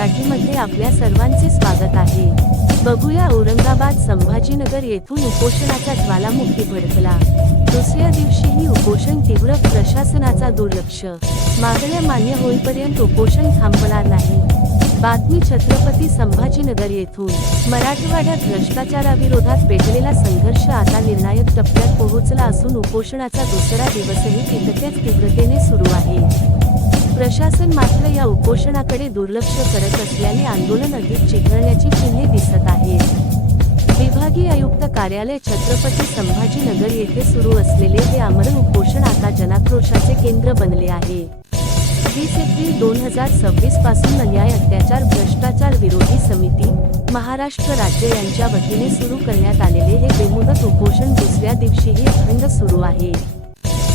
मराठीमध्ये आपल्या सर्वांचे स्वागत आहे। बघूया औरंगाबाद संभाजीनगर येथून उपोषणाचा ज्वालामुखी भडकला। दुसऱ्या दिवशीही उपोषण तीव्र, प्रशासनाचा दुर्लक्ष। मागण्या मान्य होईपर्यंत उपोषण थांबणार नाही। बातमी छत्रपती संभाजीनगर येथून। मराठवाड्यात भ्रष्टाचाराविरोधात पेटलेला संघर्ष आता निर्णायक टप्प्यात पोहोचला असून उपोषणाचा दुसरा दिवसही तितक्याच तीव्रतेने सुरू आहे। प्रशासन मात्र या उपोषणाकडे दुर्लक्ष करत असल्याने आंदोलन अधिक चिघळण्याची चिन्हे दिसत आहेत। विभागीय आयुक्त कार्यालय छत्रपती संभाजीनगर येथे सुरू असलेले हे आमरण उपोषण आता जनाक्रोशाचे केंद्र बनले आहे। 20 एप्रिल 2026 पासून अन्याय, अत्याचार, भ्रष्टाचार विरोधी समिती, महाराष्ट्र राज्य यांच्या वतीने सुरू करण्यात आलेले हे बेमुदत उपोषण दुसऱ्या दिवशीही अखंड सुरू आहे।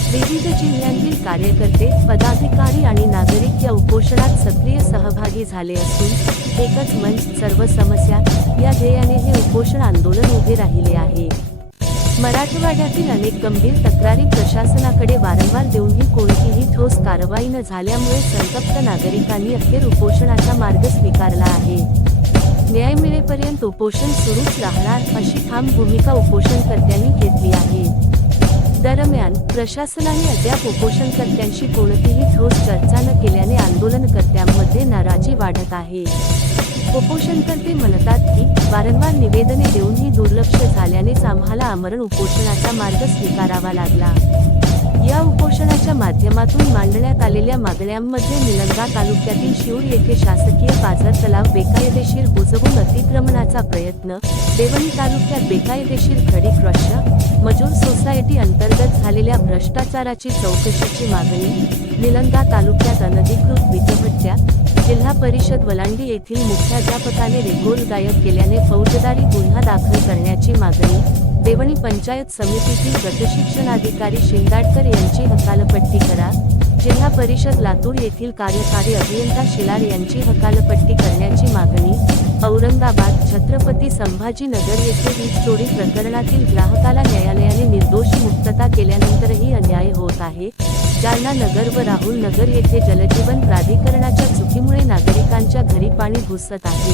विविध जिल्ह्यांतील कार्यकर्ते, पदाधिकारी आणि नागरिक या उपोषणात सक्रिय सहभागी झाले असून एकच मंच, सर्व समस्या या ध्येयाने हे उपोषण आंदोलन उभे राहिले आहे। मराठवाड्यातील अनेक गंभीर तक्रारी प्रशासनाकडे वारंवार देऊनही कोणतीही ठोस कारवाई न झाल्यामुळे संतप्त नागरिकांनी अखेर उपोषणाचा मार्ग स्वीकारला आहे। न्याय मिळेपर्यंत उपोषण सुरूच राहणार अशी ठाम भूमिका उपोषणकर्त्यांनी घेतली आहे। दरम्यान प्रशासनाने अद्याप उपोषणकर्त्यांशी कोणतीही ठोस चर्चा न केल्याने आंदोलनकर्त्यांमध्ये नाराजी वाढत आहे। उपोषणकर्ते म्हणतात की वारंवार निवेदने देऊनही दुर्लक्ष झाल्यानेच आम्हाला आमरण उपोषणाचा मार्ग स्वीकारावा लागला। या उपोषणाच्या माध्यमातून मांडण्यात आलेल्या मागण्यांमध्ये निलंगा तालुक्यातील शिऊर येथे शासकीय पाझर तलाव बेकायदेशीर बुजवून अतिक्रमणाचा प्रयत्न, देवणी तालुक्यात बेकायदेशीर खडी क्रश, मजूर सोसायटी अंतर्गत झालेल्या भ्रष्टाचाराची चौकशीची मागणी, निलंगा तालुक्यात अनधिकृत वीटभट्ट्या, जिल्हा परिषद वलांडी येथील मुख्याध्यापकाने रेकॉर्ड गायब केल्याने फौजदारी गुन्हा दाखल करण्याची मागणी, देवणी पंचायत समितीतील गटशिक्षणाधिकारी शिंदाडकर यांची हकालपट्टी करा, जिल्हा परिषद लातूर येथील कार्यकारी अभियंता शिलार यांची हकालपट्टी करण्याची मागणी, औरंगाबाद छत्रपती संभाजीनगर येथे वीज चोरी प्रकरणातील ग्राहकाला न्यायालयाने निर्दोष मुक्तता केल्यानंतरही अन्याय होत आहे, जालना नगर व राहुल नगर येथे जलजीवन प्राधिकरणाच्या चुकीमुळे नागरिकांच्या घरी पाणी घुसत आहे,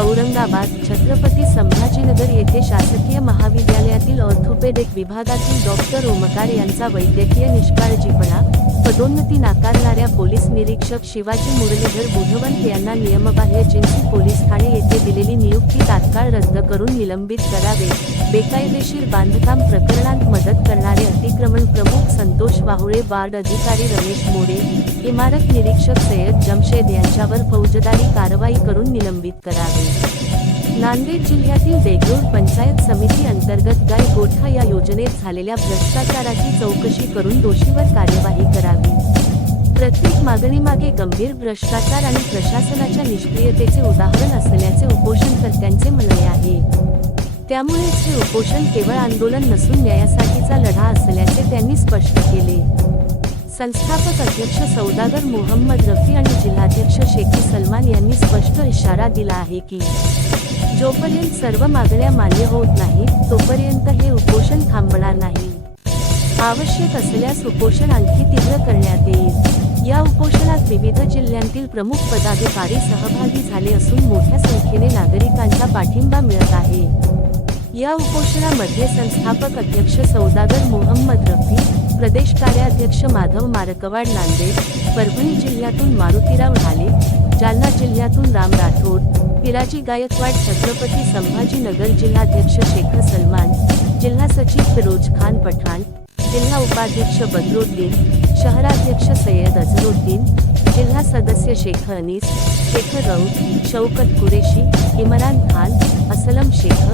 औरंगाबाद छत्रपती संभाजीनगर येथे शासकीय महाविद्यालयातील ऑर्थोपेडिक विभागातील डॉक्टर ओमकार यांचा वैद्यकीय निष्काळजीपणा, पदोन्नती नाकारणाऱ्या पोलीस निरीक्षक शिवाजी मुरलीधर बुधवंत यांना नियमबाह्य जिन्सी पोलीस ठाणे येथे दिलेली नियुक्ती तात्काळ रद्द करून निलंबित करावे, बेकायदेशीर बांधकाम प्रकरणात मदत करणारे अतिक्रमण प्रमुख संतोष वाहुळे, वार्ड अधिकारी रमेश मोरे, इमारत निरीक्षक सय्यद जमशेद यांच्यावर फौजदारी कारवाई करून निलंबित करावे। नांदेड जिल्ह्यातील देगलूर पंचायत समिती अंतर्गत गाय गोठा या योजनेत झालेल्या भ्रष्टाचाराची चौकशी करून दोषीवर कार्यवाही करावी। प्रत्येक मागणीमागे गंभीर भ्रष्टाचार आणि प्रशासनाच्या निष्क्रियतेचे उदाहरण असल्याचे उपोषणकर्त्यांचे म्हणणे आहे। त्यामुळेच हे उपोषण केवळ आंदोलन नसून न्यायासाठीचा लढा असल्याचे त्यांनी स्पष्ट केले। संस्थापक अध्यक्ष सौदागर मोहम्मद रफी आणि जिल्हाध्यक्ष शेख सलमान यांनी स्पष्ट इशारा दिला आहे की जोपर्यंत सर्व मागण्या मान्य होत नाहीत तोपर्यंत हे उपोषण थांबणार नाही। आवश्यक असल्यास उपोषण आणखी तीव्र करण्यात येईल। या उपोषणात विविध जिल्ह्यांतील प्रमुख पदाधिकारी सहभागी झाले असून मोठ्या संख्येने नागरिकांचा पाठिंबा मिळत आहे। या उपोषणामध्ये संस्थापक अध्यक्ष सौदागर मोहम्मद रफी, प्रदेश कार्याध्यक्ष माधव मारकवाड नांदेड, परभणी जिल्ह्यातून मारुतीराव ढाले, जालना जिल्ह्यातून राम राठोड, पिराजी गायकवाड, छत्रपती संभाजीनगर जिल्हाध्यक्ष शेख सलमान, जिल्हा सचिव फिरोज खान पठाण, जिल्हा उपाध्यक्ष बदरुद्दीन, शहराध्यक्ष सय्यद अझरुद्दीन, जिल्हा सदस्य शेख अनीस, शेख रऊफ, शौकत कुरेशी, इमरान खान, असलम शेख,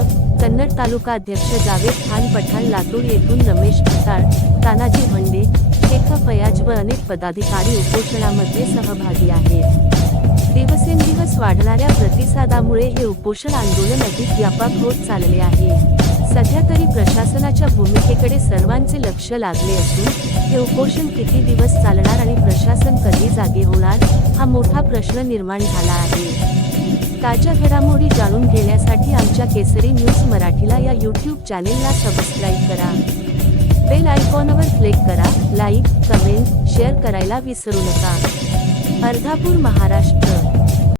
कन्नड तालुकाध्यक्ष जावेद खान पठाण, लातूर येथून रमेश खताळ, तानाजी भंडे, शेख फयाज व अनेक पदाधिकारी उपोषणामध्ये सहभागी आहेत। दिवसेंदिवस वाढणाऱ्या प्रतिसादामुळे हे उपोषण आंदोलन अधिक व्यापक होत चालले आहे। सध्या तरी प्रशासनाच्या भूमिकेकडे सर्वांचे लक्ष लागले असून हे उपोषण किती दिवस चालणार आणि प्रशासन कधी जागे होणार हा मोठा प्रश्न निर्माण झाला आहे। ताज्या घडामोडी जाणून घेण्यासाठी आमच्या केसरी न्यूज मराठीला या यूट्यूब चॅनेलला सबस्क्राईब करा। बेल आयकॉनवर क्लिक करा, लाईक, कमेंट, शेअर करायला विसरू नका। अर्धापूर महाराष्ट्र।